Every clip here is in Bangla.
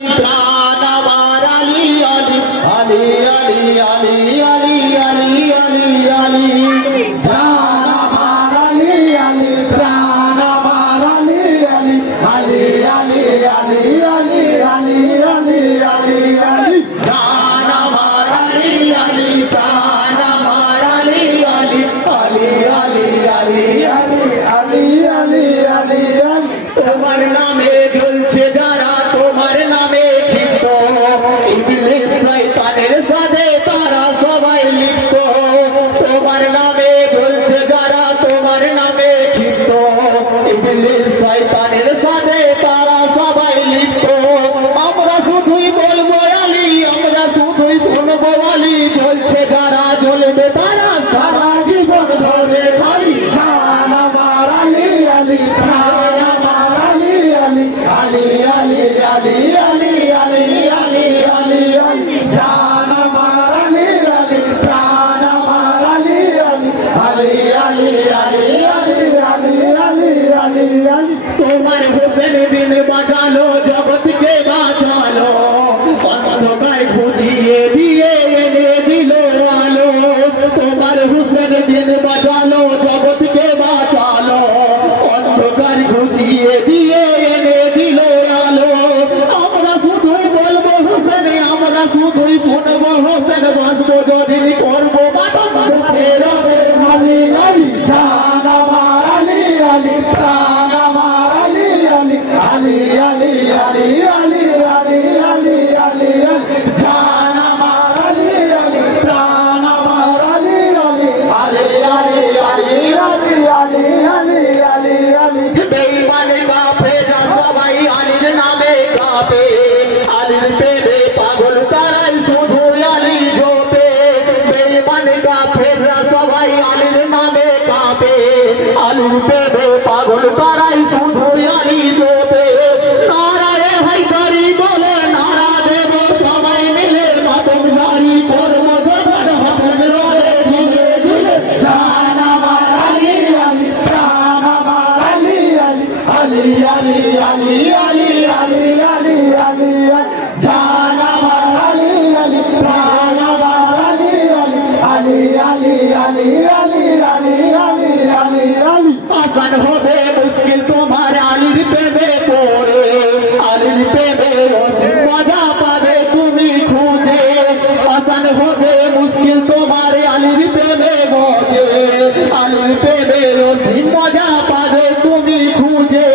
प्राण अमर अली अली अली अली अली अली अली अली अली जान अमर अली अली प्राण अमर अली अली अली अली अली अली अली अली अली अली जान अमर अली अली प्राण अमर अली अली अली अली अली अली अली अली अली अली তোমার নামে জ্বলছে যারা তোমার নামে ক্ষিপ্ত ইবলিস শয়তানের সাথে তারা সবাই লিপ্ত তোমার নামে জ্বলছে যারা তোমার নামে ক্ষিপ্ত ইবলিস শয়তানের সাথে তারা সবাই লিপ্ত আমরা শুধুই বলবো আলী আমরা শুধুই শুনবো আলী জ্বলছে যারা জ্বলবে তারা সারা জীবন ধরে খালি জান আমার Ali Ali Ali Ali Ali Ali Ali Ali Ali Ali जान अमर अली अली प्राण अमर अली अली अली अली अली अली अली अली अली अली তোমার হোসেন দিন বাঁচালো জগৎকে বাঁচালো অন্ধকার ঘুচিয়ে দিয়ে এনে দিল আলো তোমার হোসেন দিন বাঁচালো জগৎকে বাঁচালো অন্ধকার ঘুচিয়ে দিয়ে শুধুই শুনবো হোসেন বাঁচবো যদিন করবো আলী আলী জান আমার আলী আলী প্রাণ আমার আলী আলী আলী আলী আলী আলী আলী আলী আলী আলী জান আমার আলী আলী প্রাণ আমার আলী আলী আলী আলী আলী আলী আলী আলী আলী আলী বেঈমানে কাফেররা সবাই আলীর নামে কাঁপে আলীর প্রেমে পাগল তারাই শুধু আলী জপে বেঈমানে কাফেররা সবাই আলীর নামে কাঁপে আলীর প্রেমে পাগল তারাই শুধু আলী জপে নারায়ে হায়দারি বলে নারা দেব সবাই মিলে মাতম জারি করবো যখন হাসান রয়ে ধীরে ধীরে জান আমার আলী আলী প্রাণ আমার আলী আলী আলী আলী আলী আলী আলী আলী আলী জান আমার আলী আলী প্রাণ আমার আলী আলী আলী আলী আলী আলী আলী আলী আলী আলী আসান হবে মুশকিল তোমার আলীর প্রেমে পড়ে আলীর প্রেমে মজা পাবে তুমি খুঁজে আসান হবে মুশকিল তোমার আলীর প্রেমে মজে আলীর প্রেমে মজা পাবে তুমি খুঁজে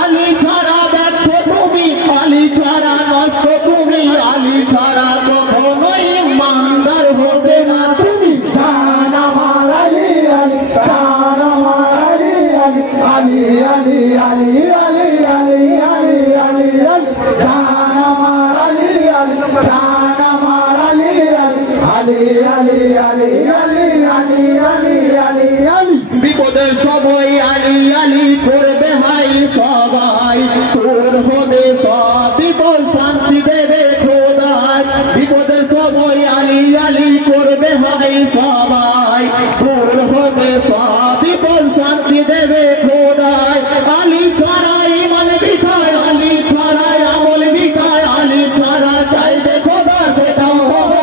আলী ছাড়া ব্যর্থ তুমি আলী ছাড়া নষ্ট তুমি আলী ছাড়া কখনোই ইমানদার হবে না তুমি জান আমার আলী আলী প্রাণ আমার আলী আলী আলী আলী আলী আলী আলী আলী আলী আলী জান আমার আলী আলী প্রাণ আমার আলী আলী আলী আলী আলী আলী আলী আলী আলী বিপদের সময় আলী আলী করবে হাই সবাই তোর হবে সব বিপদ শান্তি দেবে খোদাই বিপদের সময় আলী আলী করবে হাই সবাই তোর হবে সব বিপদ শান্তি দেবে খোদাই আলী ছাড়া ইমান বিকায় আলী ছাড়া আমল বিকায় আলী ছাড়া চাইবে খোদা সেটাও হবে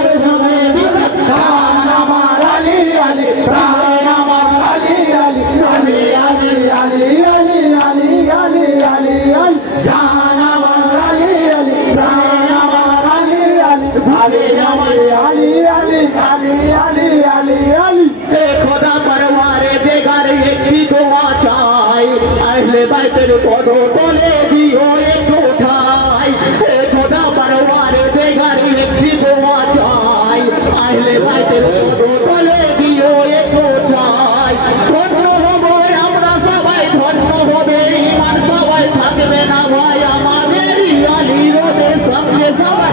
জান আমার আলী আলী প্রাণ আমার আলী আলী আলী আলী আলী আলী আলী আলী আলী আলী জান আমার আলী আলী প্রাণ আমার আলী আলী আলী আলী আলী আলী আলী আলী আলী আলী খোদা পরওয়ারে বেগার একটি দোয়া চাই আহলে বাইতের পদতলে দিও একটু ঠাই খোদা পরওয়ারে বেগার একটি দোয়া চাই আহলে বাইতের পদতলে দিও একটু ঠাই ধন্য হবে আমরা সবাই ধন্য হবে ইমান সবাই থাকবে না ভাই আমাদের আলী রোদের সঙ্গে সবাই